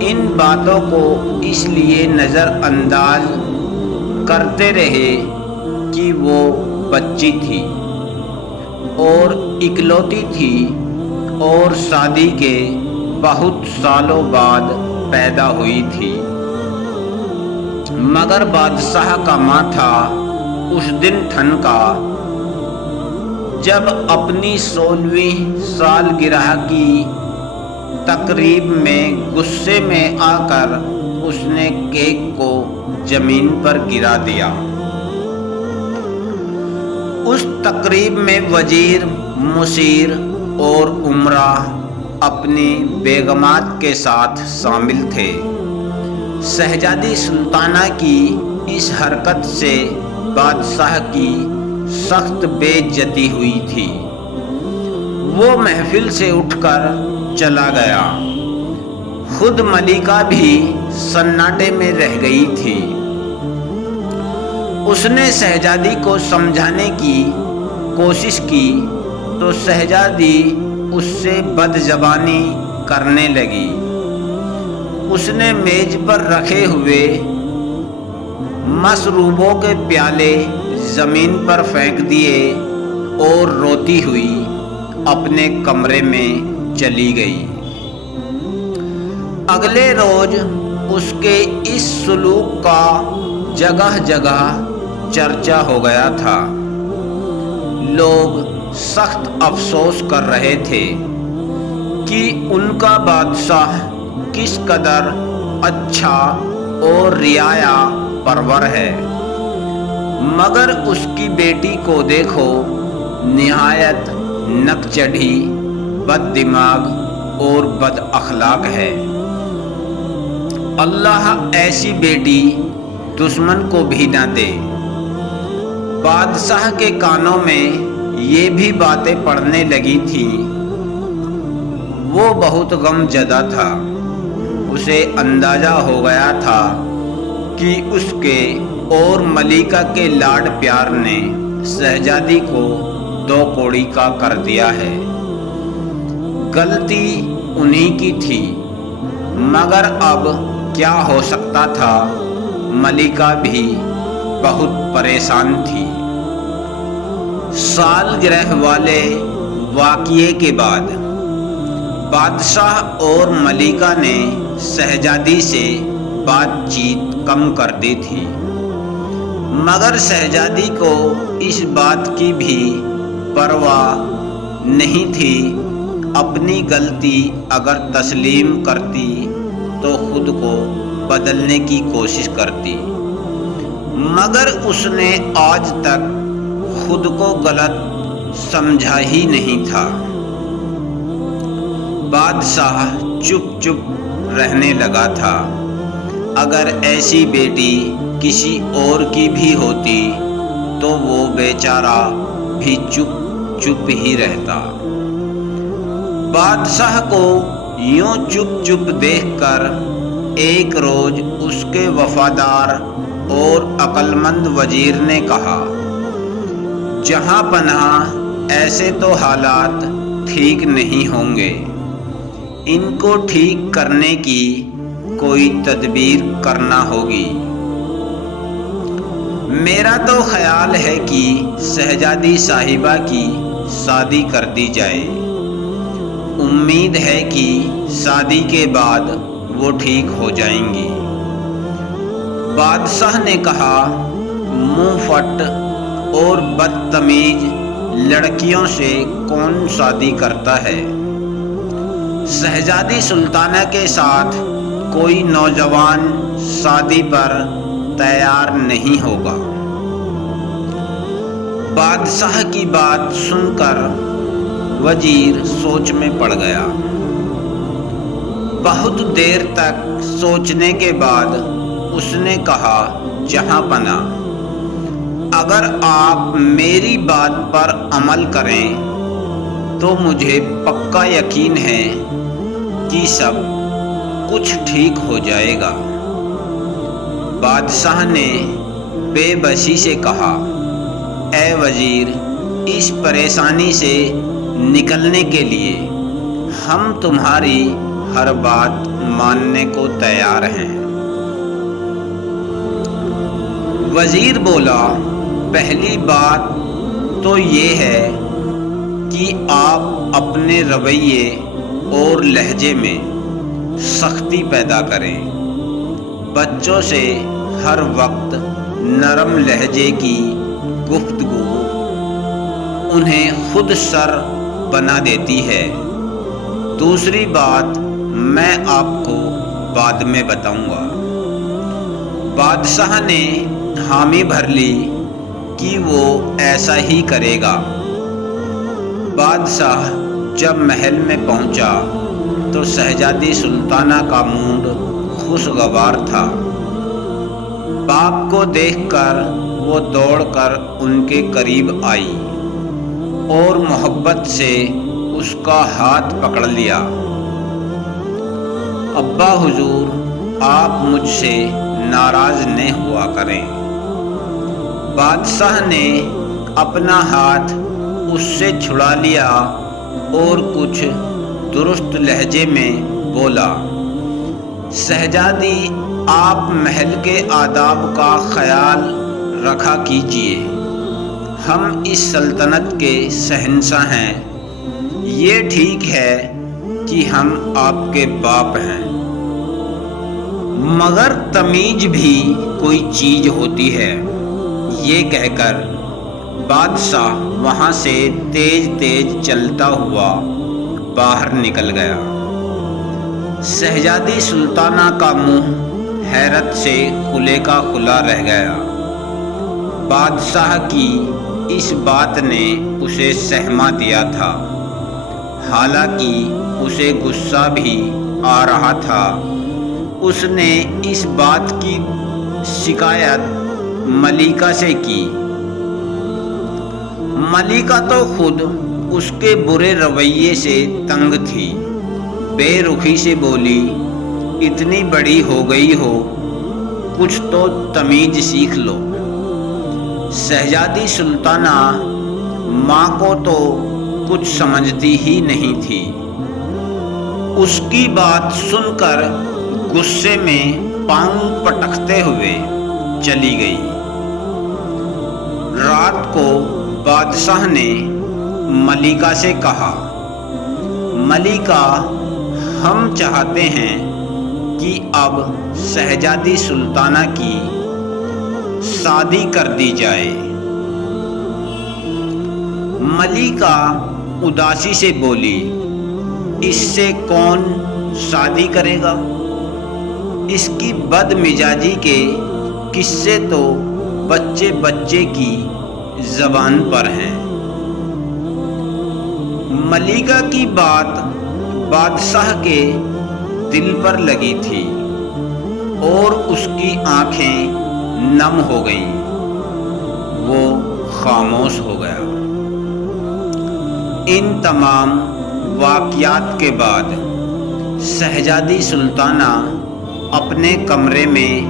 ان باتوں کو اس لیے نظر انداز کرتے رہے کہ وہ بچی تھی اور اکلوتی تھی اور شادی کے بہت سالوں بعد پیدا ہوئی تھی۔ مگر بادشاہ کا ماتھا اس دن ٹھنکا جب اپنی 16ویں سالگرہ کی تقریب میں غصے میں آ کر اس نے کیک کو زمین پر گرا دیا۔ اس تقریب میں وزیر، مشیر اور امراء اپنی بیگمات کے ساتھ شامل تھے۔ شہزادی سلطانہ کی اس حرکت سے بادشاہ کی سخت بے عزتی ہوئی تھی۔ وہ محفل سے اٹھ کر چلا گیا۔ خود ملکہ بھی سناٹے میں رہ گئی تھی۔ اس نے شہزادی کو سمجھانے کی کوشش کی تو شہزادی اس سے بدزبانی کرنے لگی۔ اس نے میز پر رکھے ہوئے مشروبوں کے پیالے زمین پر پھینک دیے اور روتی ہوئی اپنے کمرے میں چلی گئی۔ اگلے روز اس کے اس سلوک کا جگہ جگہ چرچا ہو گیا تھا۔ لوگ سخت افسوس کر رہے تھے کہ ان کا بادشاہ کس قدر اچھا اور رعایا پرور ہے، مگر اس کی بیٹی کو دیکھو، نہایت نک چڑھی، بد دماغ اور بد اخلاق ہے۔ اللہ ایسی بیٹی دشمن کو بھی نہ دے۔ بادشاہ کے کانوں میں یہ بھی باتیں پڑنے لگی تھیں۔ وہ بہت غم زدہ تھا۔ اسے اندازہ ہو گیا تھا کہ اس کے اور ملکہ کے لاڈ پیار نے شہزادی کو دو کوڑی کا کر دیا ہے۔ غلطی انہی کی تھی، مگر اب کیا ہو سکتا تھا؟ ملکہ بھی بہت پریشان تھی۔ سالگرہ والے واقعے کے بعد بادشاہ اور ملکہ نے شہزادی سے بات چیت کم کر دی تھی، مگر شہزادی کو اس بات کی بھی پرواہ نہیں تھی۔ اپنی غلطی اگر تسلیم کرتی تو خود کو بدلنے کی کوشش کرتی، مگر اس نے آج تک خود کو غلط سمجھا ہی نہیں تھا۔ بادشاہ چپ چپ رہنے لگا تھا۔ اگر ایسی بیٹی کسی اور کی بھی ہوتی تو وہ بیچارہ بھی چپ چپ ہی رہتا۔ بادشاہ کو یوں چپ چپ دیکھ کر ایک روز اس کے وفادار اور عقل مند وزیر نے کہا، جہاں پناہ ایسے تو حالات ٹھیک نہیں ہوں گے، ان کو ٹھیک کرنے کی کوئی تدبیر کرنا ہوگی۔ میرا تو خیال ہے کہ شہزادی صاحبہ کی شادی کر دی جائے۔ امید ہے کہ شادی کے بعد وہ ٹھیک ہو جائیں گی۔ بادشاہ نے کہا، منہ پھٹ اور بدتمیز لڑکیوں سے کون شادی کرتا ہے؟ شہزادی سلطانہ کے ساتھ کوئی نوجوان شادی پر تیار نہیں ہوگا۔ بادشاہ کی بات سن کر وزیر سوچ میں پڑ گیا۔ بہت دیر تک سوچنے کے بعد اس نے کہا، جہاں پناہ، اگر آپ میری بات پر عمل کریں تو مجھے پکا یقین ہے کہ سب کچھ ٹھیک ہو جائے گا۔ بادشاہ نے بے بسی سے کہا، اے وزیر، اس پریشانی سے نکلنے کے لیے ہم تمہاری ہر بات ماننے کو تیار ہیں۔ وزیر بولا، پہلی بات تو یہ ہے کہ آپ اپنے رویے اور لہجے میں سختی پیدا کریں۔ بچوں سے ہر وقت نرم لہجے کی گفتگو انہیں خود سر بنا دیتی ہے۔ دوسری بات میں آپ کو بعد میں بتاؤں گا۔ بادشاہ نے حامی بھر لی کہ وہ ایسا ہی کرے گا۔ بادشاہ جب محل میں پہنچا تو شہزادی سلطانہ کا موڈ خوشگوار تھا۔ باپ کو دیکھ کر وہ دوڑ کر ان کے قریب آئی اور محبت سے اس کا ہاتھ پکڑ لیا۔ ابا حضور، آپ مجھ سے ناراض نہ ہوا کریں۔ بادشاہ نے اپنا ہاتھ اس سے چھڑا لیا اور کچھ درست لہجے میں بولا، شہزادی آپ محل کے آداب کا خیال رکھا کیجیے۔ ہم اس سلطنت کے شہنشاہ ہیں۔ یہ ٹھیک ہے کہ ہم آپ کے باپ ہیں، مگر تمیز بھی کوئی چیز ہوتی ہے۔ یہ کہہ کر بادشاہ وہاں سے تیز تیز چلتا ہوا باہر نکل گیا۔ شہزادی سلطانہ کا منہ حیرت سے کھلے کا کھلا رہ گیا۔ بادشاہ کی اس بات نے اسے سہما دیا تھا، حالانکہ اسے غصہ بھی آ رہا تھا۔ اس نے اس بات کی شکایت ملکہ سے کی۔ ملکہ تو خود اس کے برے رویے سے تنگ تھی۔ بے رخی سے بولی، اتنی بڑی ہو گئی ہو، کچھ تو تمیز سیکھ لو۔ شہزادی سلطانہ ماں کو تو کچھ سمجھتی ہی نہیں تھی۔ اس کی بات سن کر غصے میں پاؤں پٹکتے ہوئے چلی گئی۔ رات کو بادشاہ نے ملکہ سے کہا، ملکہ، ہم چاہتے ہیں کہ اب شہزادی سلطانہ کی شادی کر دی جائے۔ ملکہ اداسی سے بولی، اس سے کون شادی کرے گا؟ اس کی بد مزاجی کے قصے تو بچے بچے کی زبان پر ہیں۔ ملکہ کی بات بادشاہ کے دل پر لگی تھی اور اس کی آنکھیں نم ہو گئیں۔ وہ خاموش ہو گیا۔ ان تمام واقعات کے بعد شہزادی سلطانہ اپنے کمرے میں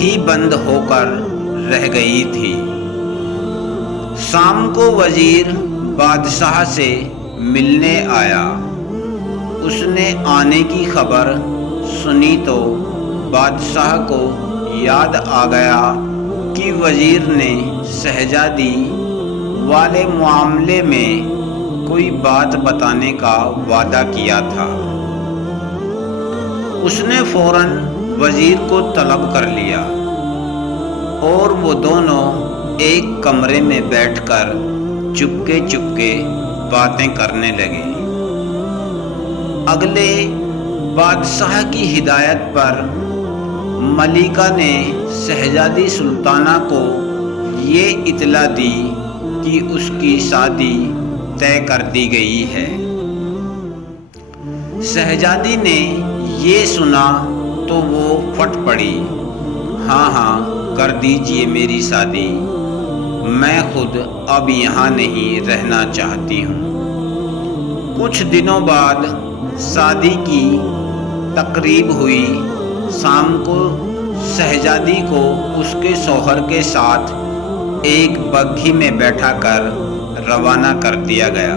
ہی بند ہو کر رہ گئی تھی۔ شام کو وزیر بادشاہ سے ملنے آیا۔ اس نے آنے کی خبر سنی تو بادشاہ کو یاد آ گیا کہ وزیر نے شہزادی والے معاملے میں کوئی بات بتانے کا وعدہ کیا تھا۔ اس نے فوراً وزیر کو طلب کر لیا اور وہ دونوں ایک کمرے میں بیٹھ کر چپکے چپکے باتیں کرنے لگے۔ اگلے بادشاہ کی ہدایت پر ملکہ نے شہزادی سلطانہ کو یہ اطلاع دی کہ اس کی شادی طے کر دی گئی ہے۔ شہزادی نے یہ سنا تو وہ پھٹ پڑی، ہاں ہاں کر دیجیے میری شادی، میں خود اب یہاں نہیں رہنا چاہتی ہوں۔ کچھ دنوں بعد شادی کی تقریب ہوئی۔ شام کو شہزادی کو اس کے شوہر کے ساتھ ایک بگھی میں بیٹھا کر روانہ کر دیا گیا۔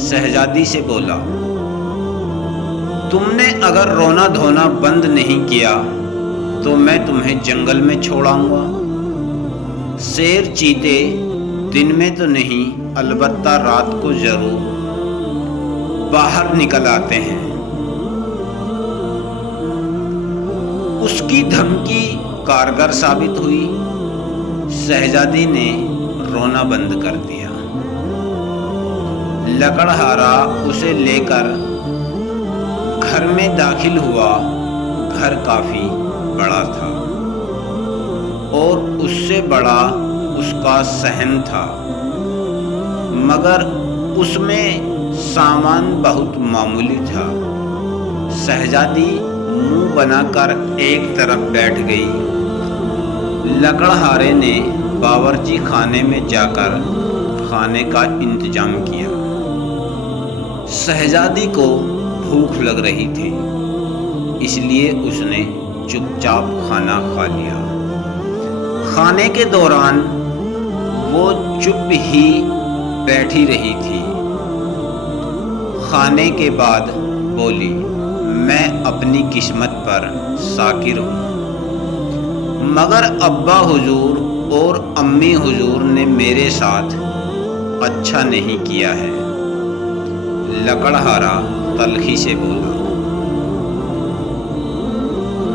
شہزادی سے بولا، تم نے اگر رونا دھونا بند نہیں کیا تو میں تمہیں جنگل میں چھوڑاؤں گا۔ شیر چیتے دن میں تو نہیں البتہ رات کو ضرور باہر نکل آتے ہیں۔ اس کی دھمکی کارگر ثابت ہوئی۔ شہزادی نے رونا بند کر دیا۔ لکڑہارا اسے لے کر گھر میں داخل ہوا۔ گھر کافی بڑا تھا اور اس سے بڑا اس کا صحن تھا، مگر اس میں سامان بہت معمولی تھا۔ شہزادی منہ بنا کر ایک طرف بیٹھ گئی۔ لکڑہارے نے باورچی خانے میں جا کر کھانے کا انتظام کیا۔ شہزادی کو بھوک لگ رہی تھی، اس لیے اس نے چپ چاپ کھانا کھا لیا۔ کھانے کے دوران وہ چپ ہی بیٹھی رہی تھی۔ کھانے کے بعد بولی، میں اپنی قسمت پر شاکر ہوں، مگر ابا حضور اور امی حضور نے میرے ساتھ اچھا نہیں کیا ہے۔ لکڑہارا تلخی سے بولا،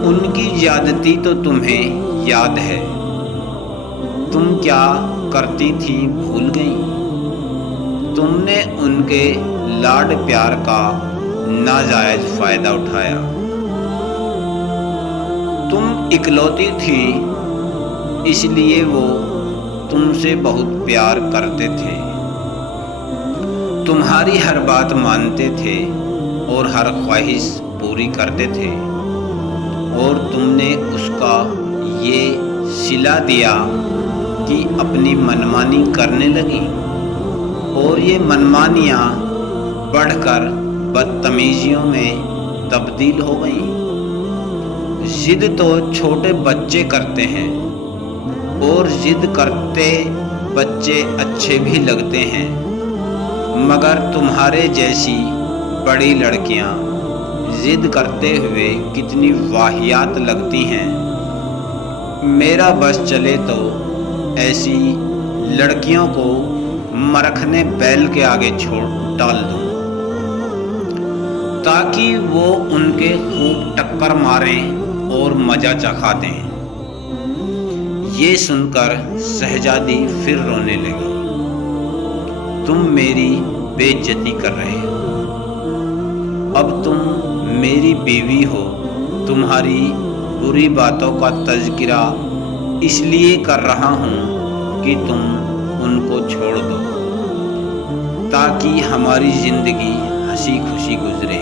ان کی زیادتی تو تمہیں یاد ہے، تم کیا کرتی تھی بھول گئی؟ تم نے ان کے لاڈ پیار کا ناجائز فائدہ اٹھایا۔ تم اکلوتی تھی، اس لیے وہ تم سے بہت پیار کرتے تھے، تمہاری ہر بات مانتے تھے اور ہر خواہش پوری کرتے تھے، اور تم نے اس کا یہ صلہ دیا کہ اپنی منمانی کرنے لگی، اور یہ منمانیاں بڑھ کر بدتمیزیوں میں تبدیل ہو گئیں۔ ضد تو چھوٹے بچے کرتے ہیں، اور ضد کرتے بچے اچھے بھی لگتے ہیں، مگر تمہارے جیسی بڑی لڑکیاں ضد کرتے ہوئے کتنی واہیات لگتی ہیں۔ میرا بس چلے تو ایسی لڑکیوں کو مرکھنے بیل کے آگے چھوڑ ڈال دوں، تاکہ وہ ان کے خوب ٹکر ماریں اور مزہ چکھا دیں۔ یہ سن کر شہزادی پھر رونے لگی، تم میری بے عزتی کر رہے ہو، اب تم میری بیوی ہو، تمہاری بری باتوں کا تذکرہ اس لیے کر رہا ہوں کہ تم ان کو چھوڑ دو، تاکہ ہماری زندگی ہنسی خوشی گزرے۔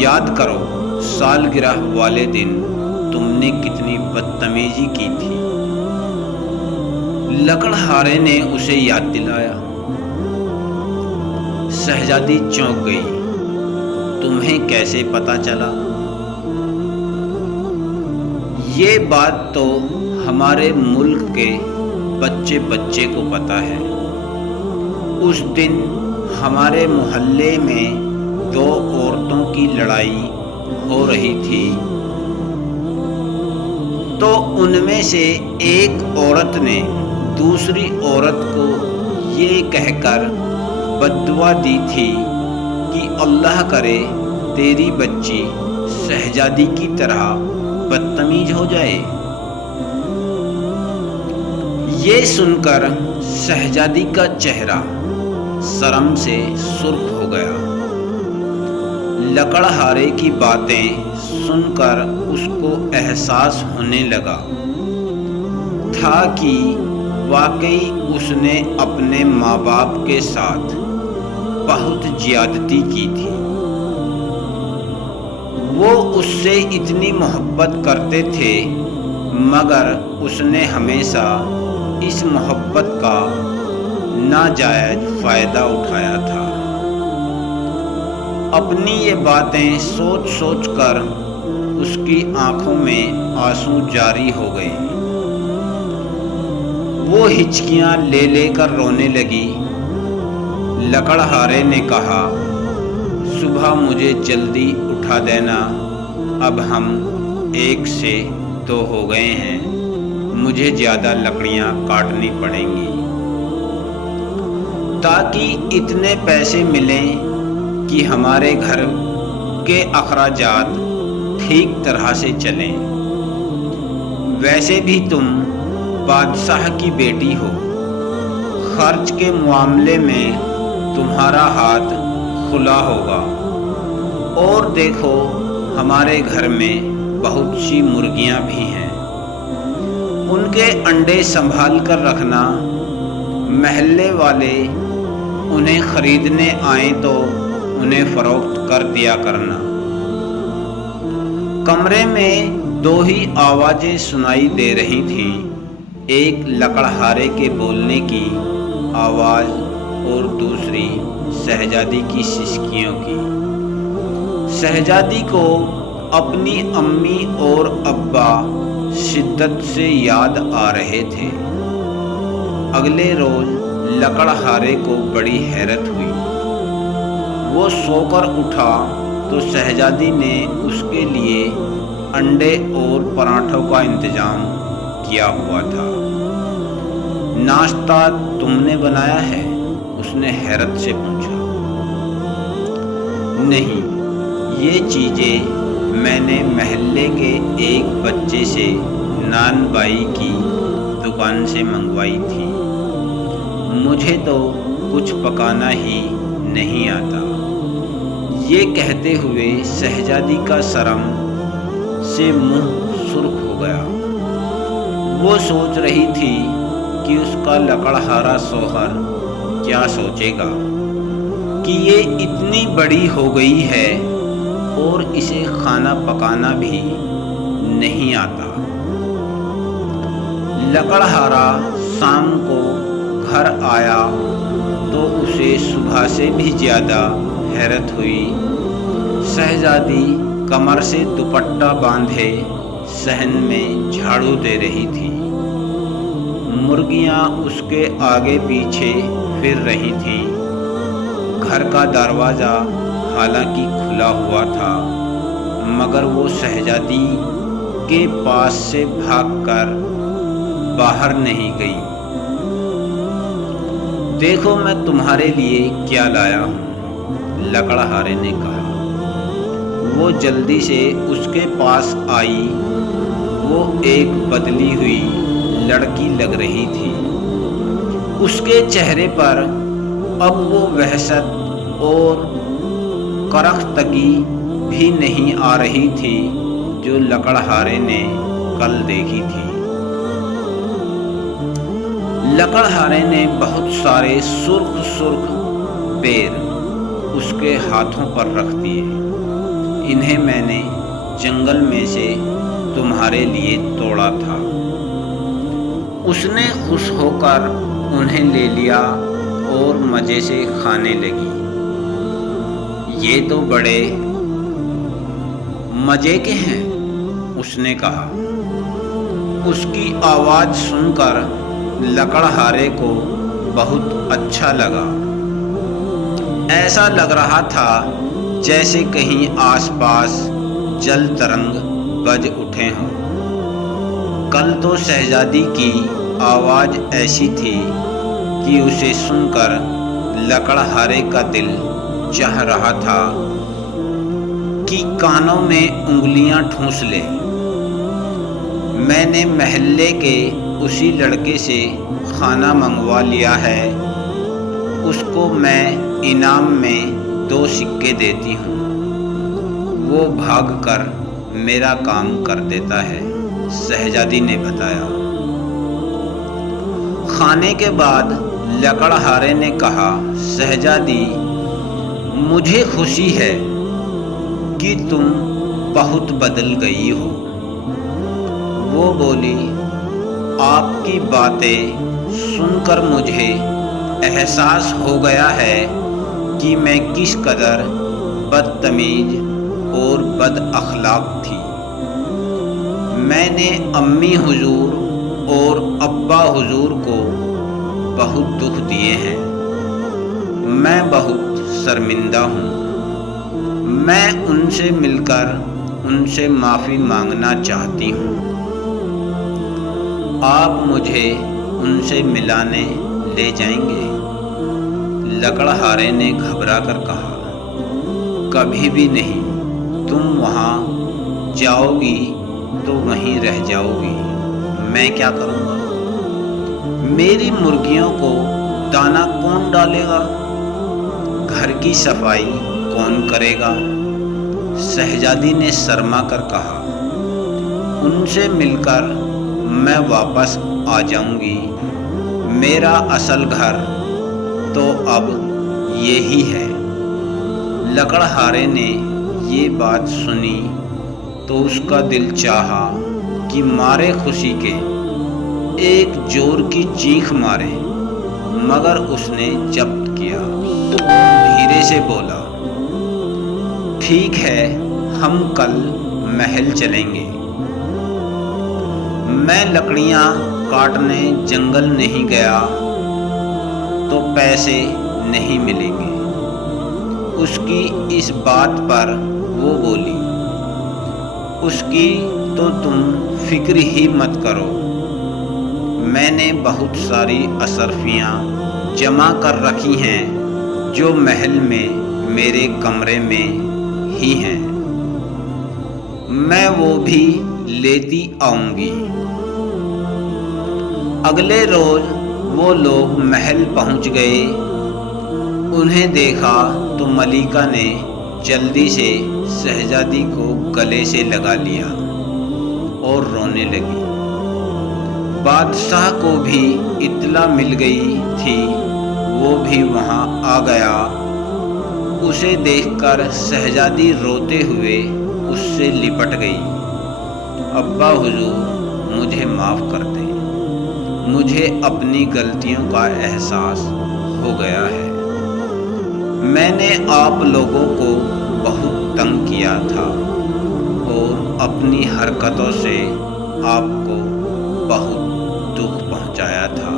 یاد کرو سالگرہ والے دن تم نے کتنی بدتمیزی کی تھی۔ لکڑہارے نے اسے یاد دلایا۔ شہزادی چونک گئی، تمہیں کیسے پتا چلا؟ یہ بات تو ہمارے ملک کے بچے بچے کو پتا ہے۔ اس دن ہمارے محلے میں دو عورتوں کی لڑائی ہو رہی تھی، تو ان میں سے ایک عورت نے دوسری عورت کو یہ کہہ کر بددعا دی تھی کہ اللہ کرے تیری بچی شہزادی کی طرح بدتمیز ہو جائے۔ یہ سن کر شہزادی کا چہرہ شرم سے سرخ ہو گیا۔ لکڑہارے کی باتیں سن کر اس کو احساس ہونے لگا تھا کہ واقعی اس نے اپنے ماں باپ کے ساتھ بہت زیادتی کی تھی۔ وہ اس سے اتنی محبت کرتے تھے، مگر اس نے ہمیشہ اس محبت کا ناجائز فائدہ اٹھایا تھا۔ اپنی یہ باتیں سوچ سوچ کر اس کی آنکھوں میں آنسو جاری ہو گئے۔ وہ ہچکیاں لے لے کر رونے لگی۔ لکڑہارے نے کہا، صبح مجھے جلدی اٹھا دینا، اب ہم 1 سے 2 ہو گئے ہیں، مجھے زیادہ لکڑیاں کاٹنی پڑیں گی تاکہ اتنے پیسے ملیں کہ ہمارے گھر کے اخراجات ٹھیک طرح سے چلیں۔ ویسے بھی تم بادشاہ کی بیٹی ہو، خرچ کے معاملے میں تمہارا ہاتھ کھلا ہوگا، اور دیکھو ہمارے گھر میں بہت سی مرغیاں بھی ہیں، ان کے انڈے سنبھال کر رکھنا، محلے والے انہیں خریدنے آئیں تو انہیں فروخت کر دیا کرنا۔ کمرے میں 2 ہی آوازیں سنائی دے رہی تھیں، ایک لکڑہارے کے بولنے کی آواز اور دوسری شہزادی کی سسکیوں کی۔ شہزادی کو اپنی امی اور ابا شدت سے یاد آ رہے تھے۔ اگلے روز لکڑہارے کو بڑی حیرت ہوئی۔ وہ سو کر اٹھا تو شہزادی نے اس کے لیے انڈے اور پراٹھوں کا انتظام کیا ہوا تھا۔ ناشتہ تم نے بنایا ہے؟ اس نے حیرت سے پوچھا۔ نہیں، یہ چیزیں میں نے محلے کے ایک بچے سے نان بائی کی دکان سے منگوائی تھی، مجھے تو کچھ پکانا ہی نہیں آتا۔ یہ کہتے ہوئے شہزادی کا شرم سے منہ سرخ ہو گیا۔ وہ سوچ رہی تھی کہ اس کا لکڑہارا شوہر کیا سوچے گا کہ یہ اتنی بڑی ہو گئی ہے اور اسے کھانا پکانا بھی نہیں آتا۔ لکڑہارا شام کو گھر آیا تو اسے صبح سے بھی زیادہ حیرت ہوئی۔ شہزادی کمر سے دوپٹہ باندھے صحن میں جھاڑو دے رہی تھی، مرغیاں اس کے آگے پیچھے پھر رہی تھیں۔ گھر کا دروازہ حالانکہ کھلا ہوا تھا، مگر وہ شہزادی کے پاس سے بھاگ کر باہر نہیں گئی۔ دیکھو میں تمہارے لیے کیا لایا ہوں، لکڑہارے نے کہا۔ وہ جلدی سے اس کے پاس آئی۔ وہ ایک بدلی ہوئی لڑکی لگ رہی تھی۔ اس کے چہرے پر اب وہ وحشت اور کرختگی بھی نہیں آ رہی تھی جو لکڑہارے نے کل دیکھی تھی۔ لکڑہارے نے بہت سارے سرخ سرخ پیر اس کے ہاتھوں پر رکھ دیے۔ انہیں میں نے جنگل میں سے تمہارے لیے توڑا تھا۔ اس نے خوش ہو کر انہیں لے لیا اور مزے سے کھانے لگی۔ یہ تو بڑے مزے کے ہیں، اس نے کہا۔ اس کی آواز سن کر لکڑہارے کو بہت اچھا لگا۔ ایسا لگ رہا تھا جیسے کہیں آس پاس جل ترنگ بج اٹھے ہوں۔ کل تو شہزادی کی آواز ایسی تھی کہ اسے سن کر لکڑہارے کا دل چاہ رہا تھا کہ کانوں میں انگلیاں ٹھونس لے۔ میں نے محلے کے اسی لڑکے سے کھانا منگوا لیا ہے، اس کو میں انعام میں 2 سکے دیتی ہوں، وہ بھاگ کر میرا کام کر دیتا ہے، شہزادی نے بتایا۔ کھانے کے بعد لکڑہارے نے کہا، شہزادی مجھے خوشی ہے کہ تم بہت بدل گئی ہو۔ وہ بولی، آپ کی باتیں سن کر مجھے احساس ہو گیا ہے کہ میں کس قدر بدتمیز اور بد اخلاق تھی۔ میں نے امی حضور اور ابا حضور کو بہت دکھ دیے ہیں، میں بہت شرمندہ ہوں۔ میں ان سے مل کر ان سے معافی مانگنا چاہتی ہوں۔ آپ مجھے ان سے ملانے لے جائیں گے؟ لکڑہارے نے گھبرا کر کہا، کبھی بھی نہیں، تم وہاں جاؤ گی تو وہیں رہ جاؤ گی، میں کیا کروں گا؟ میری مرغیوں کو دانہ کون ڈالے گا؟ گھر کی صفائی کون کرے گا؟ شہزادی نے شرما کر کہا، ان سے مل کر میں واپس آ جاؤں گی، میرا اصل گھر تو اب یہی ہے۔ لکڑہارے نے یہ بات سنی تو اس کا دل چاہا کہ مارے خوشی کے ایک زور کی چیخ مارے، مگر اس نے ضبط کیا، دھیرے سے بولا، ٹھیک ہے، ہم کل محل چلیں گے۔ میں لکڑیاں کاٹنے جنگل نہیں گیا تو پیسے نہیں ملیں گے۔ اس کی اس بات پر وہ بولی، اس کی تو تم فکر ہی مت کرو، میں نے بہت ساری اشرفیاں جمع کر رکھی ہیں جو محل میں میرے کمرے میں ہی ہیں، میں وہ بھی لیتی آؤں گی۔ اگلے روز وہ لوگ محل پہنچ گئے۔ انہیں دیکھا تو ملکہ نے جلدی سے شہزادی کو گلے سے لگا لیا اور رونے لگی۔ بادشاہ کو بھی اطلاع مل گئی تھی، وہ بھی وہاں آ گیا۔ اسے دیکھ کر شہزادی روتے ہوئے اس سے لپٹ گئی، ابا حضور مجھے معاف کر دیں، مجھے اپنی غلطیوں کا احساس ہو گیا ہے، میں نے آپ لوگوں کو بہت تنگ کیا تھا اور اپنی حرکتوں سے آپ کو بہت دکھ پہنچایا تھا۔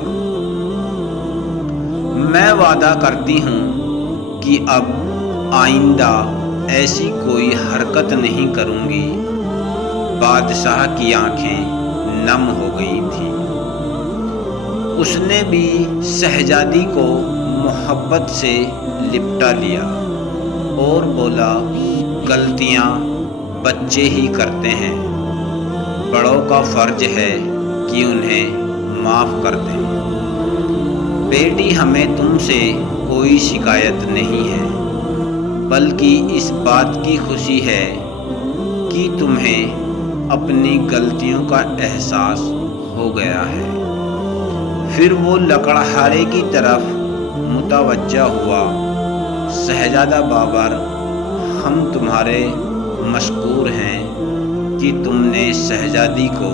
میں وعدہ کرتی ہوں کہ اب آئندہ ایسی کوئی حرکت نہیں کروں گی۔ بادشاہ کی آنکھیں نم ہو گئی تھیں۔ اس نے بھی شہزادی کو محبت سے لپٹا لیا اور بولا، غلطیاں بچے ہی کرتے ہیں، بڑوں کا فرض ہے کہ انہیں معاف کر دیں۔ بیٹی ہمیں تم سے کوئی شکایت نہیں ہے، بلکہ اس بات کی خوشی ہے کہ تمہیں اپنی غلطیوں کا احساس ہو گیا ہے۔ پھر وہ لکڑہارے کی طرف متوجہ ہوا، شہزادہ بابر، ہم تمہارے مشکور ہیں کہ تم نے شہزادی کو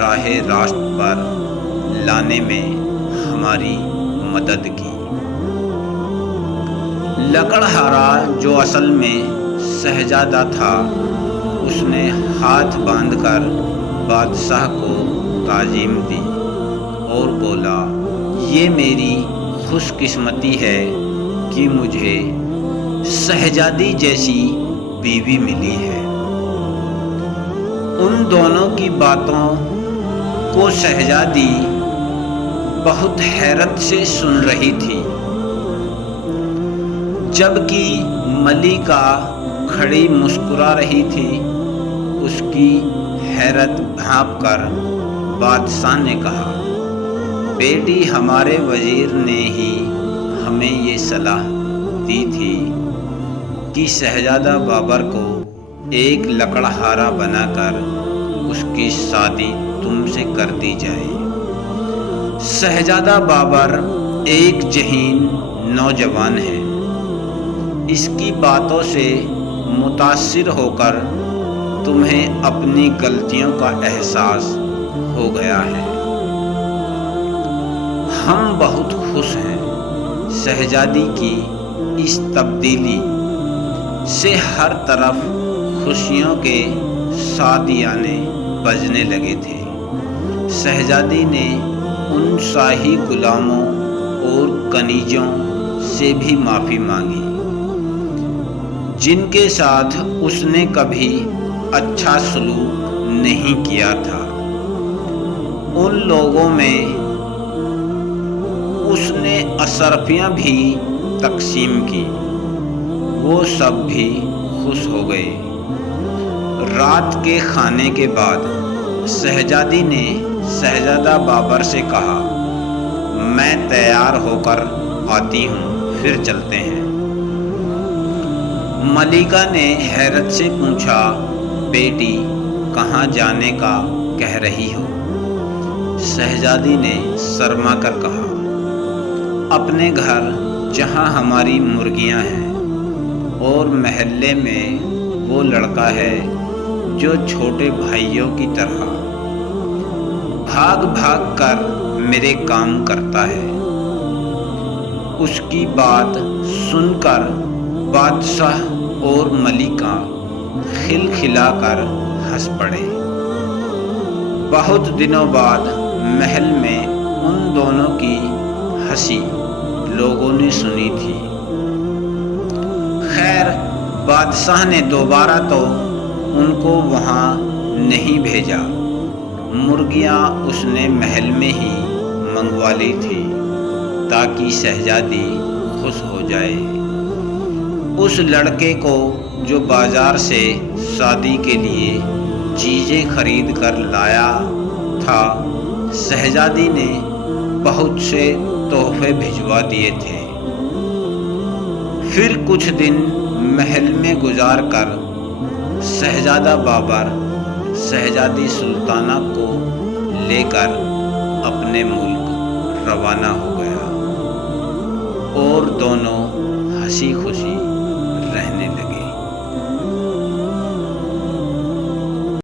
راہ راست پر لانے میں ہماری مدد کی۔ لکڑہارا جو اصل میں شہزادہ تھا، اس نے ہاتھ باندھ کر بادشاہ کو تعظیم دی اور بولا، یہ میری خوش قسمتی ہے کہ مجھے شہزادی جیسی بیوی ملی ہے۔ ان دونوں کی باتوں کو شہزادی بہت حیرت سے سن رہی تھی، جبکہ ملکہ کھڑی مسکرا رہی تھی۔ اس کی حیرت بھانپ کر بادشاہ نے کہا، بیٹی ہمارے وزیر نے ہی ہمیں یہ صلاح دی تھی کہ شہزادہ بابر کو ایک لکڑہارا بنا کر اس کی شادی تم سے کر دی جائے۔ شہزادہ بابر ایک ذہین نوجوان ہے، اس کی باتوں سے متاثر ہو کر تمہیں اپنی غلطیوں کا احساس ہو گیا ہے۔ ہم بہت خوش ہیں۔ شہزادی کی اس تبدیلی سے ہر طرف خوشیوں کے شادیانے بجنے لگے تھے۔ شہزادی نے ان شاہی غلاموں اور کنیزوں سے بھی معافی مانگی، جن کے ساتھ اس نے کبھی اچھا سلوک نہیں کیا تھا۔ ان لوگوں میں اس نے اشرفیاں بھی تقسیم کی، وہ سب بھی خوش ہو گئے۔ رات کے کھانے کے بعد شہزادی نے شہزادہ بابر سے کہا، میں تیار ہو کر آتی ہوں، پھر چلتے ہیں۔ ملکہ نے حیرت سے پوچھا، بیٹی کہاں جانے کا کہہ رہی ہو؟ شہزادی نے شرما کر کہا، اپنے گھر جہاں ہماری مرغیاں ہیں، اور محلے میں وہ لڑکا ہے جو چھوٹے بھائیوں کی طرح بھاگ بھاگ کر میرے کام کرتا ہے۔ اس کی بات سن کر بادشاہ اور ملکہ کھلکھلا کر ہنس پڑے۔ بہت دنوں بعد محل میں ان دونوں کی ہنسی لوگوں نے سنی تھی۔ خیر، بادشاہ نے دوبارہ تو ان کو وہاں نہیں بھیجا، مرغیاں اس نے محل میں ہی منگوا لی تھی تاکہ شہزادی خوش ہو جائے۔ اس لڑکے کو جو بازار سے شادی کے لیے چیزیں خرید کر لایا تھا، شہزادی نے بہت سے تحفے بھجوا دیے تھے۔ پھر کچھ دن محل میں گزار کر شہزادہ بابر شہزادی سلطانہ کو لے کر اپنے ملک روانہ ہو گیا، اور دونوں ہنسی خوشی